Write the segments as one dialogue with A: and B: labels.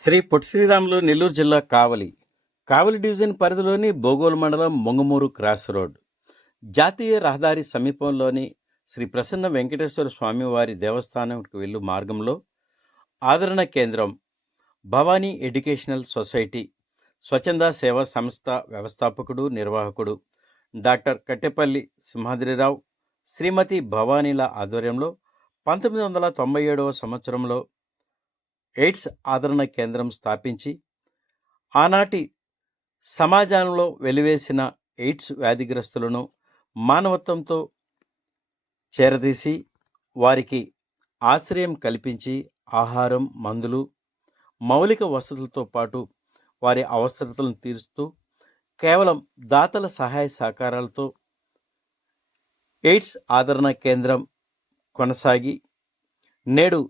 A: శ్రీ పొట్టి శ్రీరాములు నెల్లూరు జిల్లా కావలి. కావలి డివిజన్ పరిధిలోని బోగోలు మండలం మొంగమూరు క్రాస్ రోడ్. జాతీయ రహదారి సమీపంలోని శ్రీ ప్రసన్న వెంకటేశ్వర స్వామివారి దేవస్థానంకు వెళ్ళు మార్గంలో ఆదరణ కేంద్రం భవానీ ఎడ్యుకేషనల్ సొసైటీ స్వచ్ఛంద సేవా సంస్థ వ్యవస్థాపకుడు నిర్వాహకుడు డాక్టర్ కట్టెపల్లి సింహాద్రిరావు శ్రీమతి భవానీల ఆధ్వర్యంలో పంతొమ్మిది వందల తొంభై ఏడవ సంవత్సరంలో ఎయిడ్స్ ఆదరణ కేంద్రం స్థాపించి ఆనాటి సమాజంలో వెలివేసిన ఎయిడ్స్ వ్యాధిగ్రస్తులను మానవత్వంతో చేరదీసి వారికి ఆశ్రయం కల్పించి ఆహారం మందులు మౌలిక వసతులతో పాటు వారి అవసరతలను తీరుస్తూ కేవలం దాతల సహాయ సహకారాలతో ఎయిడ్స్ ఆదరణ కేంద్రం కొనసాగి నేడు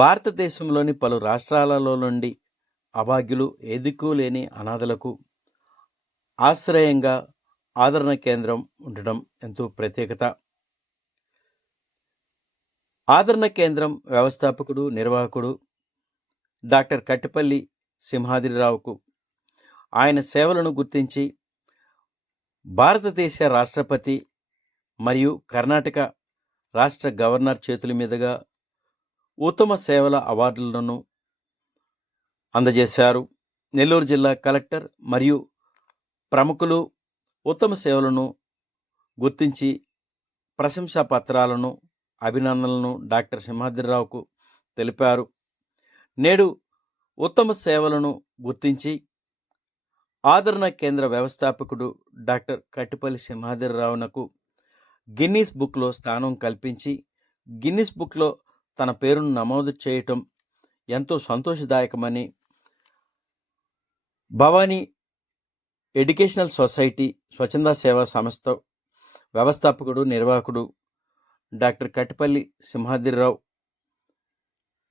A: భారతదేశంలోని పలు రాష్ట్రాలలో నుండి అభాగ్యులు ఎదుకు లేని అనాథలకు ఆశ్రయంగా ఆదరణ కేంద్రం ఉండడం ఎంతో ప్రత్యేకత. ఆదరణ కేంద్రం వ్యవస్థాపకుడు నిర్వాహకుడు డాక్టర్ కట్టిపల్లి సింహాద్రిరావుకు. ఆయన సేవలను గుర్తించి భారతదేశ రాష్ట్రపతి మరియు కర్ణాటక రాష్ట్ర గవర్నర్ చేతుల మీదుగా ఉత్తమ సేవల అవార్డులను అందజేశారు. నెల్లూరు జిల్లా కలెక్టర్ మరియు ప్రముఖులు ఉత్తమ సేవలను గుర్తించి ప్రశంసా పత్రాలను అభినందనలను డాక్టర్ సింహాద్రిరావుకు తెలిపారు. నేడు ఉత్తమ సేవలను గుర్తించి ఆదరణ కేంద్ర వ్యవస్థాపకుడు డాక్టర్ కట్టిపల్లి సింహాద్రిరావునకు గిన్నీస్ బుక్లో స్థానం కల్పించి గిన్నీస్ బుక్లో తన పేరును నమోదు చేయటం ఎంతో సంతోషదాయకమని భవానీ ఎడ్యుకేషనల్ సొసైటీ స్వచ్ఛంద సేవా సంస్థ వ్యవస్థాపకుడు నిర్వాహకుడు డాక్టర్ కట్టిపల్లి సింహాద్రిరావు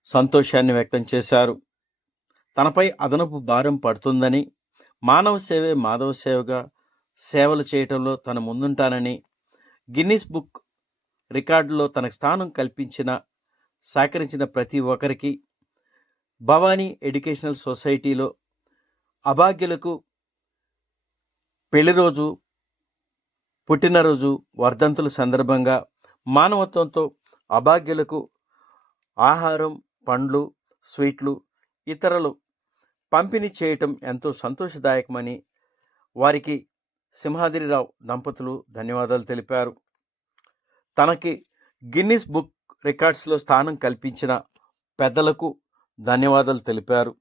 A: సంతోషాన్ని వ్యక్తం చేశారు. తనపై అదనపు భారం పడుతుందని మానవ సేవే మాధవ సేవగా సేవలు చేయటంలో తను ముందుంటానని గిన్నీస్ బుక్ రికార్డులో తనకు స్థానం కల్పించిన సహకరించిన ప్రతి ఒక్కరికి భవానీ ఎడ్యుకేషనల్ సొసైటీలో అభాగ్యులకు పెళ్ళి రోజు పుట్టినరోజు వర్ధంతుల సందర్భంగా మానవత్వంతో అభాగ్యులకు ఆహారం పండ్లు స్వీట్లు ఇతరులు పంపిణీ చేయటం ఎంతో సంతోషదాయకమని వారికి సింహాద్రిరావు దంపతులు ధన్యవాదాలు తెలిపారు. తనకి గిన్నిస్ బుక్ రికార్డ్స్లో స్థానం కల్పించిన పెద్దలకు ధన్యవాదాలు తెలిపారు.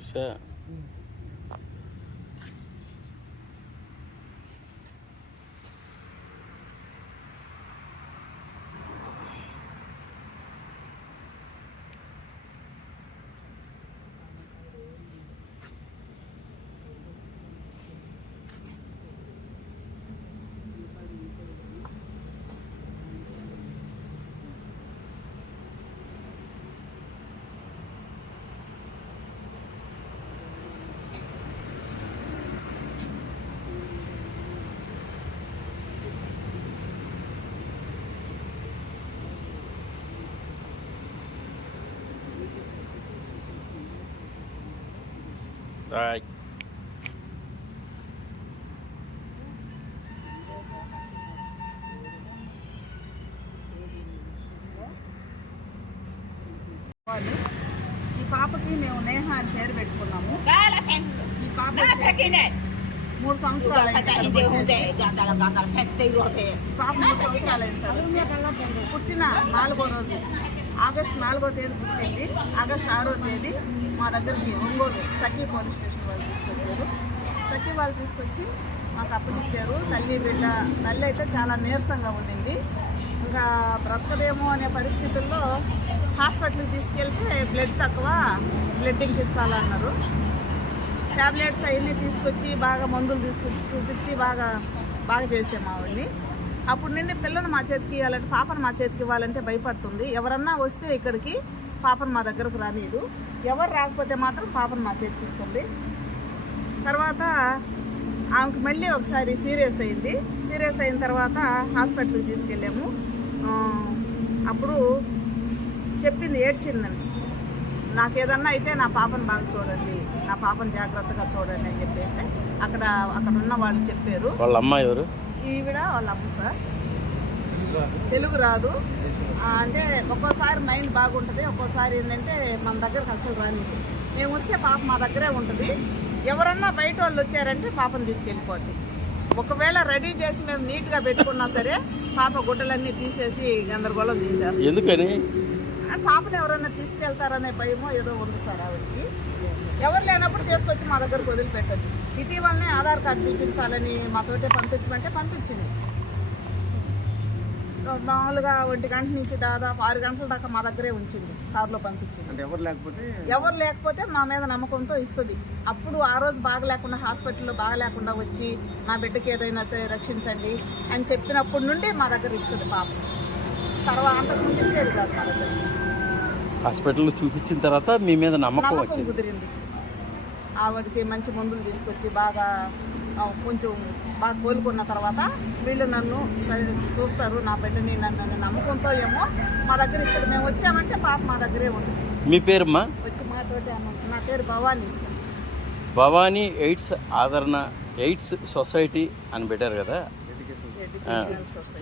A: Sir Right.
B: ఈ పాపకి మేము నేహ అని పేరు పెట్టుకున్నాము. ఈ పాప. మూడు సంవత్సరాలు పాప మూడు సంవత్సరాలు. పుట్టిన నాలుగో రోజు ఆగస్టు నాలుగో తేదీ పుట్టింది. ఆగస్టు ఆరో తేదీ మా దగ్గరికి ఒంగోలు సఖీ పోలీస్ స్టేషన్ వాళ్ళు తీసుకొచ్చారు. సఖీ వాళ్ళు తీసుకొచ్చి మాకు అప్పగిచ్చారు తల్లి బిడ్డ తల్లి అయితే చాలా నీరసంగా ఉండింది. ఇంకా బ్రతకదేమో అనే పరిస్థితుల్లో హాస్పిటల్కి తీసుకెళ్తే బ్లడ్ తక్కువ బ్లడ్ ఇంకించాలన్నారు ట్యాబ్లెట్స్ అవన్నీ తీసుకొచ్చి బాగా మందులు తీసుకొచ్చి చూపించి బాగా బాగా చేసాం మా వాళ్ళని అప్పుడు నుండి పిల్లని మా చేతికి ఇవ్వాలంటే పాపను మా చేతికి ఇవ్వాలంటే భయపడుతుంది. ఎవరన్నా వస్తే ఇక్కడికి పాపను మా దగ్గరకు రానియదు. ఎవరు రాకపోతే మాత్రం పాపను మా చేతికి ఇస్తుంది. తర్వాత ఆమెకు మళ్ళీ ఒకసారి సీరియస్ అయింది. సీరియస్ అయిన తర్వాత హాస్పిటల్కి తీసుకెళ్ళాము. అప్పుడు చెప్పింది ఏడ్చిందండి నాకు ఏదన్నా అయితే నా పాపను బాగా చూడండి నా పాపను జాగ్రత్తగా చూడండి అని చెప్పేస్తే అక్కడ అక్కడ ఉన్న వాళ్ళు చెప్పారు.
A: వాళ్ళ అమ్మాయి ఎవరు?
B: ఈవిడ వాళ్ళ అమ్మ సార్. తెలుగు రాదు. అంటే ఒక్కోసారి మైండ్ బాగుంటుంది ఒక్కోసారి ఏంటంటే మన దగ్గరకు అసలు రాని మేము వస్తే పాప మా దగ్గరే ఉంటుంది. ఎవరన్నా బయట వాళ్ళు వచ్చారంటే పాపను తీసుకెళ్ళిపోద్ది. ఒకవేళ రెడీ చేసి మేము నీట్గా పెట్టుకున్నా సరే పాప గుడ్డలన్నీ తీసేసి గందరగోళం చేసేస్తాం.
A: ఎందుకని?
B: పాపను ఎవరైనా తీసుకెళ్తారనే భయమో ఏదో ఉంది సార్ ఆవిడకి. ఎవరు లేనప్పుడు తీసుకొచ్చి మా దగ్గరకు వదిలిపెట్టద్దు. ఇటీవలనే ఆధార్ కార్డు చూపించాలని మాతోటే పంపించమంటే పంపించింది. మామూలుగా ఒంటి గంట నుంచి దాదాపు ఆరు గంటల దాకా మా దగ్గరే ఉంచింది కారులో పంపించింది.
C: ఎవరు లేకపోతే?
B: ఎవరు లేకపోతే మా మీద నమ్మకంతో ఇస్తుంది. అప్పుడు ఆ రోజు బాగలేకుండా హాస్పిటల్లో బాగలేకుండా వచ్చి నా బిడ్డకి ఏదైనా రక్షించండి అని చెప్పినప్పటి నుండి మా దగ్గర ఇస్తుంది పాప. తర్వాత అంతకుముందు ఇచ్చేది కాదు మా దగ్గర.
A: హాస్పిటల్లో చూపించిన తర్వాత మీ మీద నమ్మకం
B: కుదిరింది. ఆవిడకి మంచి మందులు తీసుకొచ్చి బాగా కొంచెం బాగా కోలుకున్న తర్వాత వీళ్ళు నన్ను సరే చూస్తారు నా బిడ్డని నన్ను అనే నమ్మకంతో ఏమో మా దగ్గర ఇస్తారు. మేము వచ్చామంటే పాప మా దగ్గరే ఉంటుంది.
A: మీ పేరుమ్మా?
B: వచ్చి మాతోటి నా పేరు భవానీ సార్.
A: భవానీ ఎయిడ్స్ ఆదరణ ఎయిడ్స్ సొసైటీ అని పెట్టారు కదా?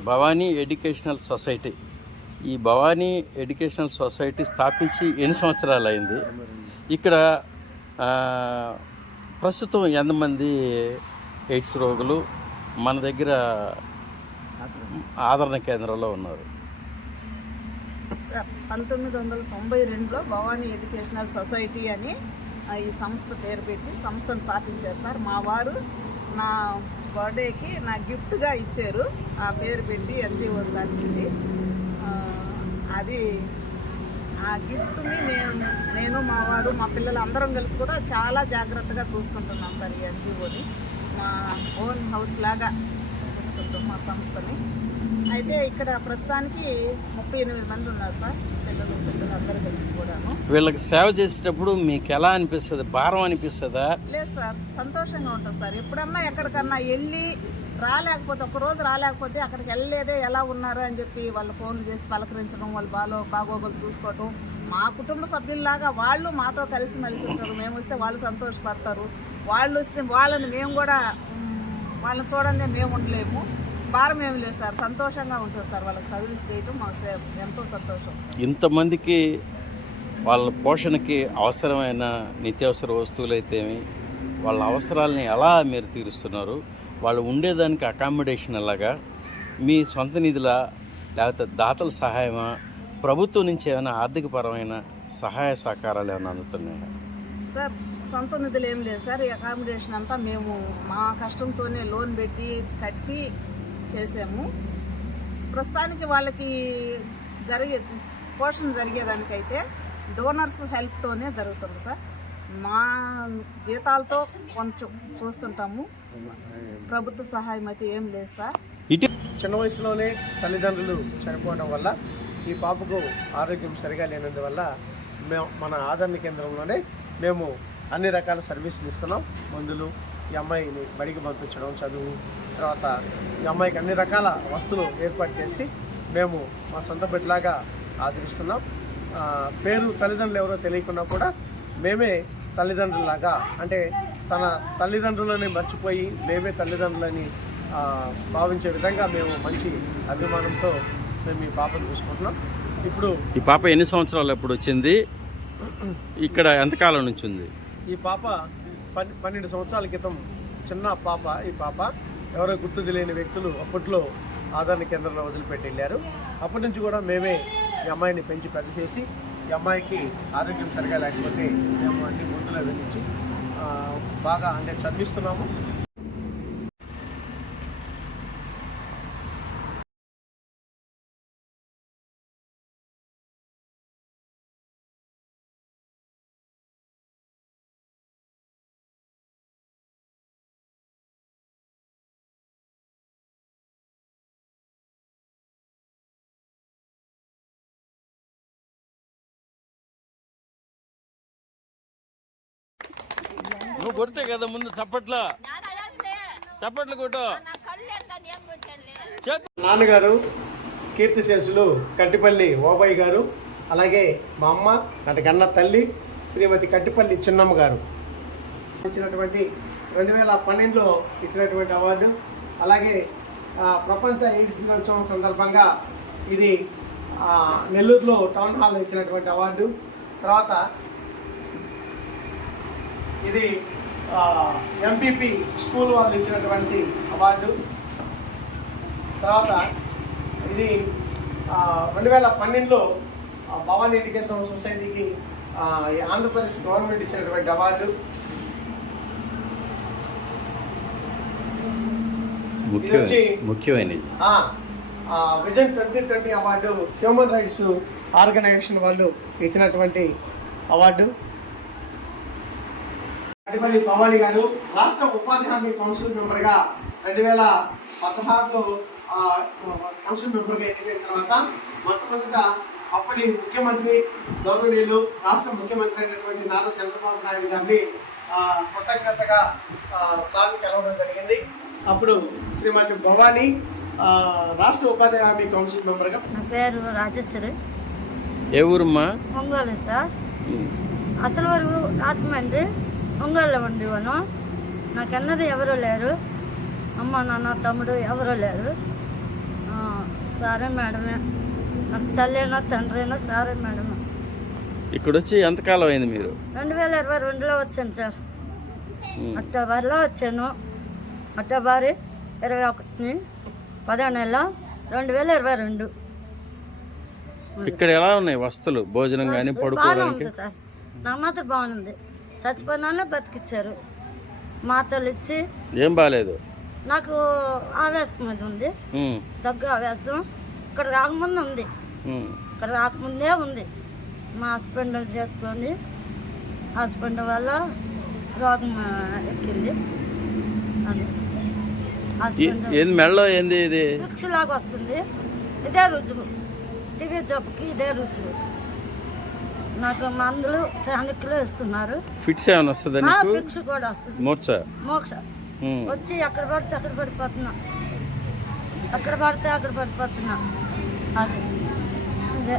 A: Bhavani educational society. ఈ భవానీ ఎడ్యుకేషనల్ సొసైటీ స్థాపించి ఎన్ని సంవత్సరాలు అయింది? ఇక్కడ ప్రస్తుతం ఎంతమంది ఎయిడ్స్ రోగులు మన దగ్గర ఆదరణ కేంద్రంలో ఉన్నారు?
B: పంతొమ్మిది వందల తొంభై రెండులో భవానీ ఎడ్యుకేషనల్ సొసైటీ అని ఆ, ఈ సంస్థ పేరు పెట్టి సంస్థను స్థాపించారు సార్. మా వారు నా బర్త్డేకి నా గిఫ్ట్గా ఇచ్చారు. ఆ పేరు పెట్టి ఎన్జిఓ స్థాపించి అది ఆ గిఫ్ట్ని నేను నేను మా వారు మా పిల్లలు అందరం కలిసి కూడా చాలా జాగ్రత్తగా చూసుకుంటున్నాం సార్ ఈ ఎన్జిఓని. మా ఓన్ హౌస్ లాగా చూసుకుంటాం మా సంస్థని. అయితే ఇక్కడ ప్రస్తుతానికి ముప్పై ఎనిమిది మంది ఉన్నారు సార్ పిల్లలు పిల్లలు అందరూ కలిసి కూడాను.
A: వీళ్ళకి సేవ చేసేటప్పుడు మీకు ఎలా అనిపిస్తుంది? భారం అనిపిస్తుందా?
B: లేదు సార్ సంతోషంగా ఉంటుంది సార్. ఎప్పుడన్నా ఎక్కడికన్నా వెళ్ళి రాలేకపోతే ఒకరోజు రాలేకపోతే అక్కడికి వెళ్ళలేదే ఎలా ఉన్నారు అని చెప్పి వాళ్ళు ఫోన్లు చేసి పలకరించడం వాళ్ళు బాలో బాగోగులు చూసుకోవటం. మా కుటుంబ సభ్యుల్లాగా వాళ్ళు మాతో కలిసి మెలిసి ఉంటారు. మేము వస్తే వాళ్ళు సంతోషపడతారు. వాళ్ళు వస్తే వాళ్ళని మేము కూడా వాళ్ళని చూడండి మేము ఉండలేము. భారం ఏమి లేదు సార్. సంతోషంగా ఉంటుంది సార్. వాళ్ళకి సర్వీస్ చేయటం మాకు ఎంతో సంతోషం సార్.
A: ఇంతమందికి వాళ్ళ పోషణకి అవసరమైన నిత్యావసర వస్తువులు అయితేమి వాళ్ళ అవసరాలని ఎలా మీరు తీరుస్తున్నారు? వాళ్ళు ఉండేదానికి అకామిడేషన్ ఎలాగా మీ సొంత నిధులా లేకపోతే దాతల సహాయమా? ప్రభుత్వం నుంచి ఏమైనా ఆర్థికపరమైన సహాయ సహకారాలు ఏమైనా అందుతున్నాయా?
B: సార్ సొంత నిధులు ఏం లేదు సార్. ఈ అకామిడేషన్ అంతా మేము మా కష్టంతోనే లోన్ పెట్టి కట్టి చేసాము ప్రస్తుతానికి వాళ్ళకి జరిగే పోషణ జరిగేదానికైతే డోనర్స్ హెల్ప్తోనే జరుగుతుంది సార్. మా జీతాలతో కొంచెం చూస్తుంటాము. ప్రభుత్వ సహాయం అయితే ఏం లేదు సార్.
A: ఇటు
C: చిన్న వయసులోనే తల్లిదండ్రులు చనిపోవడం వల్ల ఈ పాపకు ఆరోగ్యం సరిగా లేనందువల్ల మేము మన ఆదరణ కేంద్రంలోనే మేము అన్ని రకాల సర్వీసులు ఇస్తున్నాం. మందులు ఈ అమ్మాయిని బడికి పంపించడం చదువు తర్వాత ఈ అమ్మాయికి అన్ని రకాల వస్తువులు ఏర్పాటు చేసి మేము మా సొంత బిడ్డలాగా ఆదరిస్తున్నాం. ఆ, పేరు తల్లిదండ్రులు ఎవరో తెలియకున్నా కూడా మేమే తల్లిదండ్రులాగా అంటే తన తల్లిదండ్రులని మర్చిపోయి మేమే తల్లిదండ్రులని భావించే విధంగా మేము మంచి అభిమానంతో మేము ఈ పాపను చూసుకుంటున్నాం. ఇప్పుడు
A: ఈ పాప ఎన్ని సంవత్సరాలు ఎప్పుడు వచ్చింది? ఇక్కడ ఎంతకాలం నుంచి ఉంది?
C: ఈ పాప పన్ పన్నెండు సంవత్సరాల క్రితం చిన్న పాప ఈ పాప. ఎవరో గుర్తు తెలియని వ్యక్తులు అప్పట్లో ఆదరణ కేంద్రంలో వదిలిపెట్టి వెళ్ళారు అప్పటి నుంచి కూడా మేమే ఈ అమ్మాయిని పెంచి పెద్ద చేసి ఈ అమ్మాయికి ఆరోగ్యం సరిగా లేకపోతే మేము అన్ని ముందులో వెళ్ళించి బాగా అంటే చదివిస్తున్నాము.
A: కొడితే కదా ముందు చప్పట్ల? చప్పట్లు కొట్టు.
C: నాన్నగారు కీర్తిశేషులు కట్టిపల్లి ఓబాయ్ గారు అలాగే మా అమ్మ నాటికన్న తల్లి శ్రీమతి కట్టిపల్లి చిన్నమ్మ గారు. ఇచ్చినటువంటి రెండు వేల పన్నెండులో ఇచ్చినటువంటి అవార్డు అలాగే ప్రపంచ ఎయిడ్స్ దినోత్సవం సందర్భంగా ఇది నెల్లూరులో టౌన్ హాల్లో ఇచ్చినటువంటి అవార్డు. తర్వాత ఇది ఎంపీపీ స్కూల్ వాళ్ళు ఇచ్చినటువంటి అవార్డు. తర్వాత ఇది రెండు వేల పన్నెండులో భవానీ ఎడ్యుకేషన్ సొసైటీకి ఆంధ్రప్రదేశ్ గవర్నమెంట్ ఇచ్చినటువంటి అవార్డు.
A: ముఖ్యమైన ముఖ్యమైనది.
C: Vision twenty twenty award human rights organization వాళ్ళు ఇచ్చినటువంటి అవార్డు. అటిపల్లి భవానీ గారు రాష్ట్ర ఉపాధి హామీ కౌన్సిల్ మెంబర్గా రెండు వేల పదహారులో ఆ, కౌన్సిల్ మెంబర్గా ఎన్నికైన తర్వాత మొట్టమొదట అప్పటి ముఖ్యమంత్రి గౌరవనీయులు రాష్ట్ర ముఖ్యమంత్రి అయినటువంటి నారా చంద్రబాబు నాయుడు గారిని ఆ, కృతజ్ఞతగా ఆ, సార్ని కలవడం జరిగింది. అప్పుడు శ్రీమతి భవానీ ఆ, రాష్ట్ర ఉపాధి హామీ కౌన్సిల్ మెంబర్గా
D: నా పేరు రాజేశ్వరి.
A: ఏ ఊరమ్మా?
D: ఒంగోలు సార్. అసలు వరకు రాజమండ్రి. ఒంగోలు ఉండేవాను నాకన్నది ఎవరు లేరు. అమ్మ నాన్న తమ్ముడు ఎవరు లేరు. సారే మేడమే. నాకు తల్లి అయినా తండ్రి అయినా సారే మేడమే.
A: ఇక్కడ వచ్చి ఎంతకాలం అయింది మీరు?
D: రెండు వేల ఇరవై రెండులో వచ్చాను సార్. అక్టోబర్లో వచ్చాను. అక్టోబర్ ఇరవై ఒకటిని పదో నెల రెండు వేల ఇరవై రెండు.
A: ఇక్కడ ఎలా ఉన్నాయి వస్తువులు? భోజనం కానీ పడుకోవడానికి?
D: నా మాత్రం బాగుంది చచ్చిపోయినా బతికిచ్చారు. మాతలు ఇచ్చి
A: ఏం బాగాలేదు
D: నాకు ఆవేశం అది ఉంది. దగ్గు ఆవేశం. ఇక్కడ రాకముందు ఉంది. ఇక్కడ రాకముందే ఉంది. మా హస్బెండ్ చేసుకొని హస్బెండ్ వల్ల రోగం ఎక్కింది. అది.
A: ఏంది మెడలో ఏంది ఇది?
D: ఫిక్స్ లాగా వస్తుంది. ఇదే రుజువు. టీవీ జబ్బుకి ఇదే రుజువు. నాకు మందులు టానిక్లు ఇస్తున్నారు
A: ఫిట్స్ ఏమైనా వస్తుందా నీకు?
D: ఫిక్స్ కూడా వస్తుంది. మోక్ష?
A: ఉమ్.
D: వచ్చి అక్కడ పడితే అక్కడ పడిపోతున్నా. అక్కడ పడితే అక్కడ పడిపోతున్నా. అది. ఇదే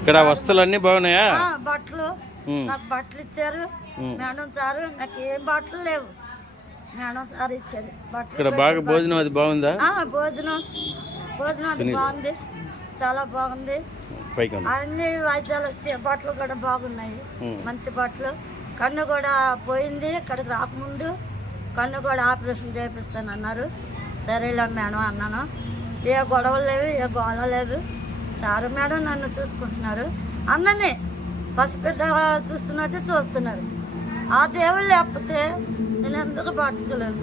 A: ఇక్కడ వస్తువులన్నీ బాగున్నాయా?
D: ఆ, బట్టలు. నాకు బట్టలు ఇచ్చారు. మేడం సారు నాకు ఏం బట్టలు లేవు. మేడం సార్ ఇచ్చారు. బట్టలు
A: ఇక్కడ బాగా భోజనం అది బాగుందా?
D: ఆ, భోజనం. భోజనం అది బాగుంది. చాలా బాగుంది.
A: పైకి ఉంది.
D: అన్ని వాయిద్యాలు వచ్చి బట్టలు కూడా బాగున్నాయి. మంచి బట్టలు కన్ను కూడా పోయింది ఇక్కడికి రాకముందు. కన్ను కూడా ఆపరేషన్ చేపిస్తానన్నారు. సరేలే మేడం అన్నాను. ఏ గొడవలు లేవు ఏ గొడవ లేదు. సారు మేడం నన్ను చూసుకుంటున్నారు. అందరినీ పసిబిడ్డ చూస్తున్నట్టు చూస్తున్నారు. ఆ దేవుళ్ళు లేకపోతే నేను ఎందుకు బతకలేను?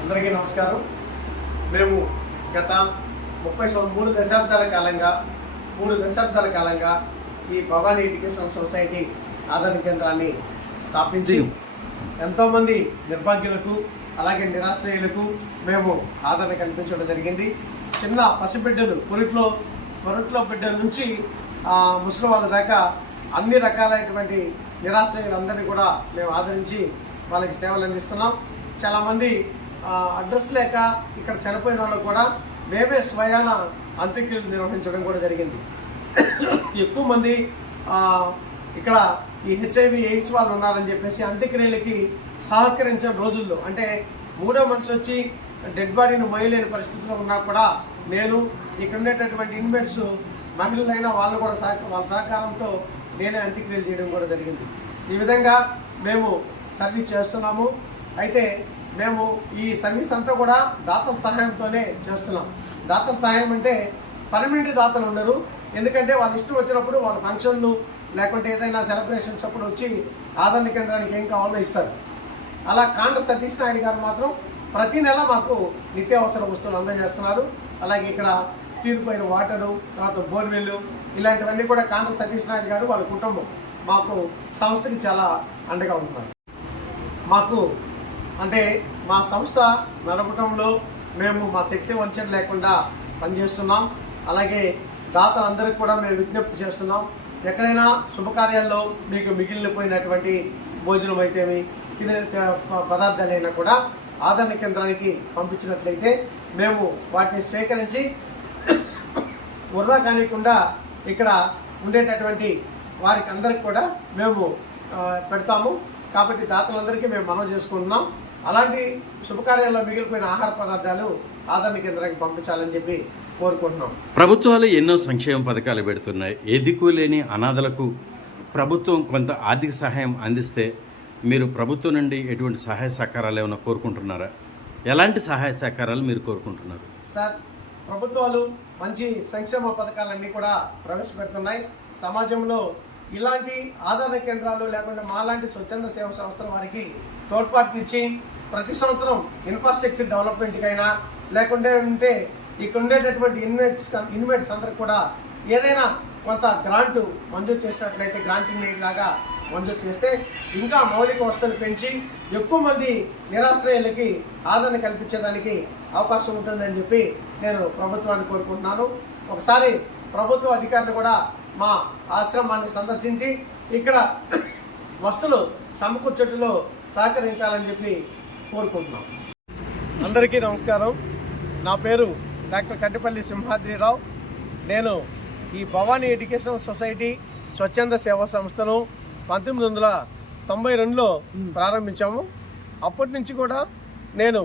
C: అందరికీ నమస్కారం. మేము గత ముప్పై మూడు దశాబ్దాల కాలంగా మూడు దశాబ్దాల కాలంగా ఈ భవానీ ఎడ్యుకేషన్ సొసైటీ ఆదరణ కేంద్రాన్ని స్థాపించి ఎంతోమంది నిర్భాగ్యులకు అలాగే నిరాశ్రయులకు మేము ఆదరణ కల్పించడం జరిగింది. చిన్న పసిబిడ్డలు పొరిట్లో పొరట్లో బిడ్డల నుంచి ముసలి వాళ్ళ దాకా అన్ని రకాలైనటువంటి నిరాశ్రయులందరినీ కూడా మేము ఆదరించి వాళ్ళకి సేవలు అందిస్తున్నాం. చాలామంది అడ్రస్ లేక ఇక్కడ చనిపోయిన వాళ్ళు కూడా మేమే స్వయాన అంత్యక్రియలు నిర్వహించడం కూడా జరిగింది. ఎక్కువ మంది ఇక్కడ ఈ హెచ్ఐవి ఎయిడ్స్ వాళ్ళు ఉన్నారని చెప్పేసి అంత్యక్రియలకి సహకరించిన రోజుల్లో అంటే మూడో మనిషి వచ్చి డెడ్ బాడీని మొయ్యలేని పరిస్థితిలో ఉన్నా కూడా నేను ఇక్కడ ఉండేటటువంటి ఇన్వెంట్స్ మహిళలైనా వాళ్ళు కూడా సహక వాళ్ళ సహకారంతో నేనే అంత్యక్రియలు చేయడం కూడా జరిగింది. ఈ విధంగా మేము సర్వీస్ చేస్తున్నాము. అయితే మేము ఈ సర్వీస్ అంతా కూడా దాతల సహాయంతోనే చేస్తున్నాం. దాతల సహాయం అంటే పర్మనెంట్ దాతలు ఉండరు. ఎందుకంటే వాళ్ళ ఇష్టం వచ్చినప్పుడు వాళ్ళ ఫంక్షన్లు లేకుంటే ఏదైనా సెలబ్రేషన్స్ అప్పుడు వచ్చి ఆదరణ కేంద్రానికి ఏం కావాలో ఇస్తారు. అలా కాండ సతీష్ నాయుడు గారు మాత్రం ప్రతి నెల మాకు నిత్యావసర వస్తువులు అందజేస్తున్నారు. అలాగే ఇక్కడ ప్యూరిఫైర్ వాటరు తర్వాత బోర్వెల్లు ఇలాంటివన్నీ కూడా కాండ సతీష్ నాయుడు గారు వాళ్ళ కుటుంబం మాకు సంస్థకి చాలా అండగా ఉంటున్నారు. మాకు అంటే మా సంస్థ నడపడంలో మేము మా శక్తి వంచన లేకుండా పనిచేస్తున్నాం. అలాగే దాతలందరికీ కూడా మేము విజ్ఞప్తి చేస్తున్నాం. ఎక్కడైనా శుభకార్యాల్లో మీకు మిగిలిపోయినటువంటి భోజనం అయితేమి తినే పదార్థాలైనా కూడా ఆదరణ కేంద్రానికి పంపించినట్లయితే మేము వాటిని స్వీకరించి వృధా కానికుండా ఇక్కడ ఉండేటటువంటి వారికి అందరికి కూడా మేము పెడతాము. కాబట్టి దాతలందరికీ మేము మనవి చేసుకుంటున్నాం. అలాంటి శుభకార్యాల్లో మిగిలిపోయిన ఆహార పదార్థాలు ఆదరణ కేంద్రానికి పంపించాలని చెప్పి కోరుకుంటున్నాం.
A: ప్రభుత్వాలు ఎన్నో సంక్షేమ పథకాలు పెడుతున్నాయి. ఏ దిక్కు లేని అనాథలకు ప్రభుత్వం కొంత ఆర్థిక సహాయం అందిస్తే మీరు ప్రభుత్వం నుండి ఎటువంటి సహాయ సహకారాలు ఏమైనా కోరుకుంటున్నారా? ఎలాంటి సహాయ సహకారాలు మీరు కోరుకుంటున్నారు?
C: సార్ ప్రభుత్వాలు మంచి సంక్షేమ పథకాలన్నీ కూడా ప్రవేశపెడుతున్నాయి. సమాజంలో ఇలాంటి ఆదరణ కేంద్రాలు లేకుండా మాలాంటి స్వచ్ఛంద సేవ సంస్థల వారికి తోడ్పాటునిచ్చి ప్రతి సంవత్సరం ఇన్ఫ్రాస్ట్రక్చర్ డెవలప్మెంట్కైనా లేకుంటే ఉంటే ఇక్కడ ఉండేటటువంటి ఇన్వెట్స్ ఇన్వెట్స్ అందరికి కూడా ఏదైనా కొంత గ్రాంట్ మంజూరు చేసినట్లయితే గ్రాంటింగ్ ఎయిడ్ లాగా మంజూరు చేస్తే ఇంకా మౌలిక వసతులు పెంచి ఎక్కువ మంది నిరాశ్రయులకి ఆదరణ కల్పించేదానికి అవకాశం ఉంటుందని చెప్పి నేను ప్రభుత్వాన్ని కోరుకుంటున్నాను. ఒకసారి ప్రభుత్వ అధికారులు కూడా మా ఆశ్రమాన్ని సందర్శించి ఇక్కడ వస్తువులు సమకూర్చట్లో సహకరించాలని చెప్పి కోరుకుంటున్నాం. అందరికీ నమస్కారం. నా పేరు డాక్టర్ కట్టిపల్లి సింహాద్రిరావు. నేను ఈ భవానీ ఎడ్యుకేషనల్ సొసైటీ స్వచ్ఛంద సేవా సంస్థను పంతొమ్మిది వందల తొంభై రెండులో ప్రారంభించాము. అప్పటి నుంచి కూడా నేను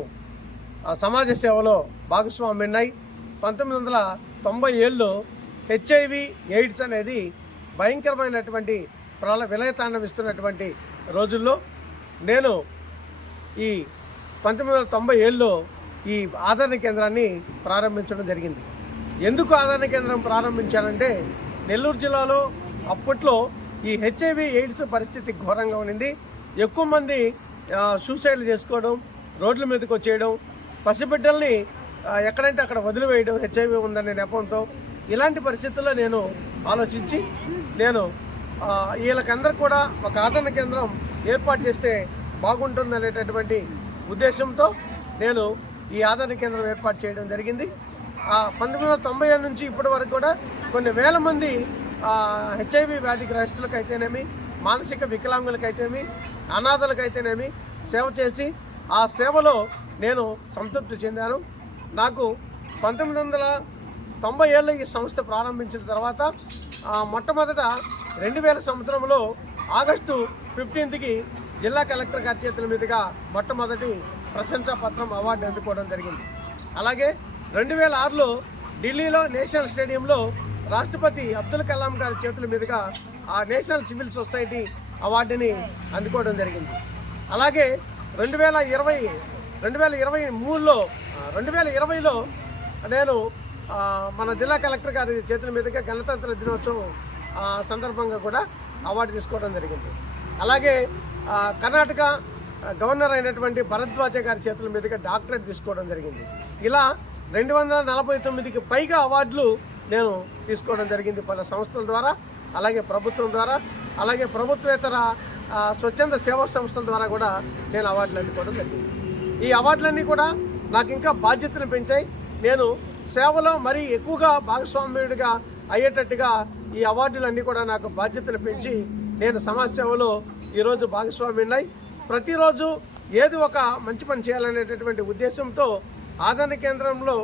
C: సమాజ సేవలో భాగస్వామ్యున్నై పంతొమ్మిది వందల తొంభై ఏళ్ళలో హెచ్ఐవి ఎయిడ్స్ అనేది భయంకరమైనటువంటి ప్రళ విలయతాండవిస్తున్నటువంటి రోజుల్లో నేను ఈ పంతొమ్మిది వందల తొంభై ఏళ్ళలో ఈ ఆదరణ కేంద్రాన్ని ప్రారంభించడం జరిగింది. ఎందుకు ఆదరణ కేంద్రం ప్రారంభించారంటే నెల్లూరు జిల్లాలో అప్పట్లో ఈ హెచ్ఐవి ఎయిడ్స్ పరిస్థితి ఘోరంగా ఉండింది ఎక్కువ మంది సూసైడ్లు చేసుకోవడం రోడ్ల మీదకి వచ్చేయడం పసిబిడ్డల్ని ఎక్కడంటే అక్కడ వదిలివేయడం హెచ్ఐవి ఉందనే నెపంతో ఇలాంటి పరిస్థితుల్లో నేను ఆలోచించి నేను వీళ్ళకందరూ కూడా ఒక ఆదరణ కేంద్రం ఏర్పాటు చేస్తే బాగుంటుందనేటటువంటి ఉద్దేశంతో నేను ఈ ఆదరణ కేంద్రం ఏర్పాటు చేయడం జరిగింది. ఆ పంతొమ్మిది వందల తొంభై ఏడు నుంచి ఇప్పటి వరకు కూడా కొన్ని వేల మంది హెచ్ఐవి వ్యాధి గ్రస్తులకైతేనేమి మానసిక వికలాంగులకైతేమి అనాథలకైతేనేమి సేవ చేసి ఆ సేవలో నేను సంతృప్తి చెందాను. నాకు పంతొమ్మిది వందల తొంభై ఏళ్ళ ఈ సంస్థ ప్రారంభించిన తర్వాత మొట్టమొదట రెండు వేల సంవత్సరంలో ఆగస్టు ఫిఫ్టీన్త్కి జిల్లా కలెక్టర్ గారి చేతుల మీదుగా మొట్టమొదటి ప్రశంసా పత్రం అవార్డు అందుకోవడం జరిగింది. అలాగే రెండు వేల ఆరులో ఢిల్లీలో నేషనల్ స్టేడియంలో రాష్ట్రపతి అబ్దుల్ కలాం గారి చేతుల మీదుగా ఆ నేషనల్ సివిల్ సొసైటీ అవార్డుని అందుకోవడం జరిగింది. అలాగే రెండు వేల ఇరవై రెండు వేల ఇరవై మూడులో రెండు వేల ఇరవైలో నేను మన జిల్లా కలెక్టర్ గారి చేతుల మీదుగా గణతంత్ర దినోత్సవం సందర్భంగా కూడా అవార్డు తీసుకోవడం జరిగింది. అలాగే కర్ణాటక గవర్నర్ అయినటువంటి భరద్వాజ గారి చేతుల మీదుగా డాక్టరేట్ తీసుకోవడం జరిగింది. ఇలా రెండు వందల నలభై తొమ్మిదికి పైగా అవార్డులు నేను తీసుకోవడం జరిగింది పలు సంస్థల ద్వారా అలాగే ప్రభుత్వం ద్వారా అలాగే ప్రభుత్వేతర స్వచ్ఛంద సేవా సంస్థల ద్వారా కూడా నేను అవార్డులు అందుకోవడం జరిగింది. ఈ అవార్డులన్నీ కూడా నాకు ఇంకా బాధ్యతను పెంచాయి. నేను సేవలో మరీ ఎక్కువగా భాగస్వామ్యుడిగా అయ్యేటట్టుగా ఈ అవార్డులన్నీ కూడా నాకు బాధ్యతను పెంచి నేను సమాజ సేవలో ఈరోజు భాగస్వామ్యున్నాయి ప్రతిరోజు ఏది ఒక మంచి పని చేయాలనేటటువంటి ఉద్దేశంతో ఆదరణ కేంద్రంలో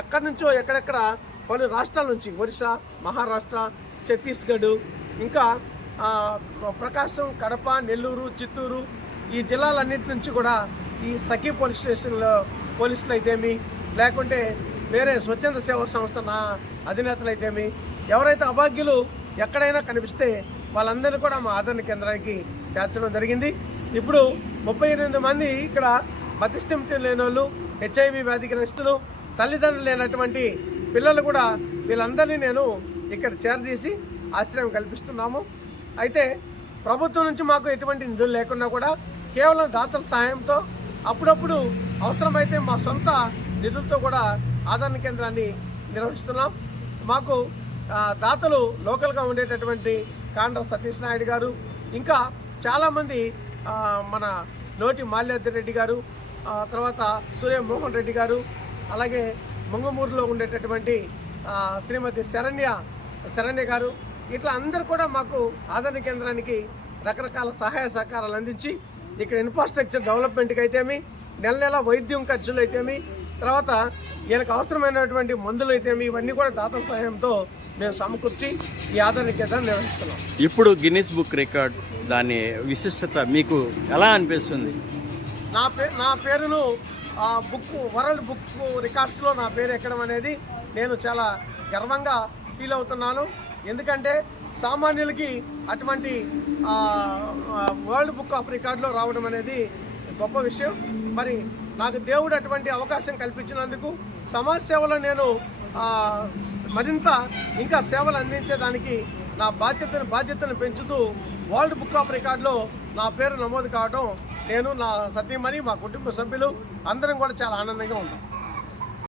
C: ఎక్కడి నుంచో ఎక్కడెక్కడ పలు రాష్ట్రాల నుంచి ఒరిస్సా మహారాష్ట్ర ఛత్తీస్గఢ్ ఇంకా ప్రకాశం కడప నెల్లూరు చిత్తూరు ఈ జిల్లాలన్నింటి నుంచి కూడా ఈ సఖీ పోలీస్ స్టేషన్లో పోలీసులు అయితేమి లేకుంటే వేరే స్వచ్ఛంద సేవా సంస్థ నా అధినేతలు అయితేమి ఎవరైతే అభాగ్యులు ఎక్కడైనా కనిపిస్తే వాళ్ళందరినీ కూడా మా ఆదరణ కేంద్రానికి చేర్చడం జరిగింది. ఇప్పుడు ముప్పై ఎనిమిది మంది ఇక్కడ మతిస్థిమితి లేని వాళ్ళు హెచ్ఐవి వ్యాధిగ్రస్తులు తల్లిదండ్రులు లేనటువంటి పిల్లలు కూడా వీళ్ళందరినీ నేను ఇక్కడ చేరదీసి ఆశ్రయం కల్పిస్తున్నాము. అయితే ప్రభుత్వం నుంచి మాకు ఎటువంటి నిధులు లేకున్నా కూడా కేవలం దాతల సహాయంతో అప్పుడప్పుడు అవసరమైతే మా సొంత నిధులతో కూడా ఆదరణ కేంద్రాన్ని నిర్వహిస్తున్నాం. మాకు దాతలు లోకల్గా ఉండేటటువంటి కాండ్ర సతీష్ నాయుడు గారు ఇంకా చాలామంది మన నోటి మాల్యాద్రి రెడ్డి గారు తర్వాత సూర్య మోహన్ రెడ్డి గారు అలాగే మంగమూరులో ఉండేటటువంటి శ్రీమతి శరణ్య శరణ్య గారు ఇట్లా అందరు కూడా మాకు ఆదరణ కేంద్రానికి రకరకాల సహాయ సహకారాలు అందించి ఇక్కడ ఇన్ఫ్రాస్ట్రక్చర్ డెవలప్మెంట్కి అయితేమి నెల నెల వైద్యం ఖర్చులు అయితేమి తర్వాత ఈయనకు అవసరమైనటువంటి మందులు అయితేమి ఇవన్నీ కూడా దాతల సహాయంతో మేము సమకూర్చి ఈ కేంద్రాన్ని నిర్వహిస్తున్నాం.
A: ఇప్పుడు గిన్నిస్ బుక్ రికార్డ్ దాని విశిష్టత మీకు ఎలా అనిపిస్తుంది?
C: నా పే నా పేరును ఆ బుక్ వరల్డ్ బుక్ రికార్డ్స్లో నా పేరు ఎక్కడం అనేది నేను చాలా గర్వంగా ఫీల్ అవుతున్నాను. ఎందుకంటే సామాన్యులకి అటువంటి వరల్డ్ బుక్ ఆఫ్ రికార్డులో రావడం అనేది గొప్ప విషయం. మరి నాకు దేవుడు అటువంటి అవకాశం కల్పించినందుకు సమాజ సేవలో నేను మరింత ఇంకా సేవలు అందించేదానికి నా బాధ్యతను బాధ్యతను పెంచుతూ వరల్డ్ బుక్ ఆఫ్ రికార్డులో నా పేరు నమోదు కావడం నేను నా సతీమణి మా కుటుంబ సభ్యులు అందరం కూడా చాలా ఆనందంగా ఉంటాం.